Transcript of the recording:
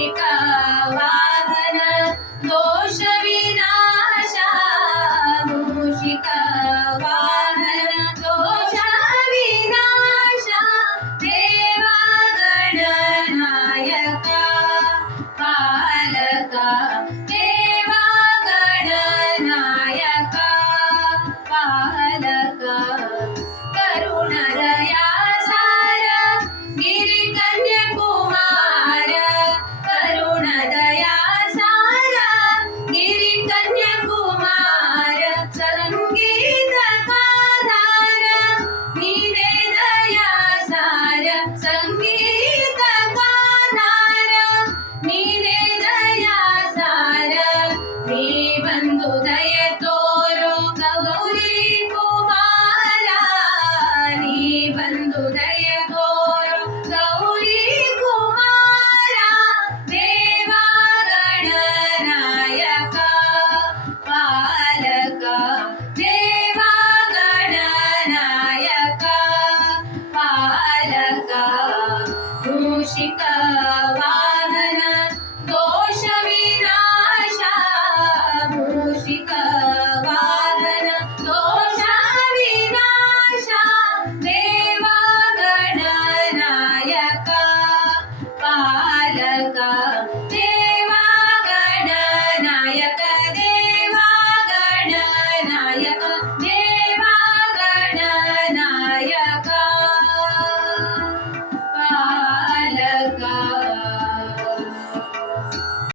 chica. ಸಂಗೀತಗಾರ ನೀನೇ ದಯಾ ಸಾರ ನೀ ಬಂದು ದಯ ಕೌಶಿಕವಾ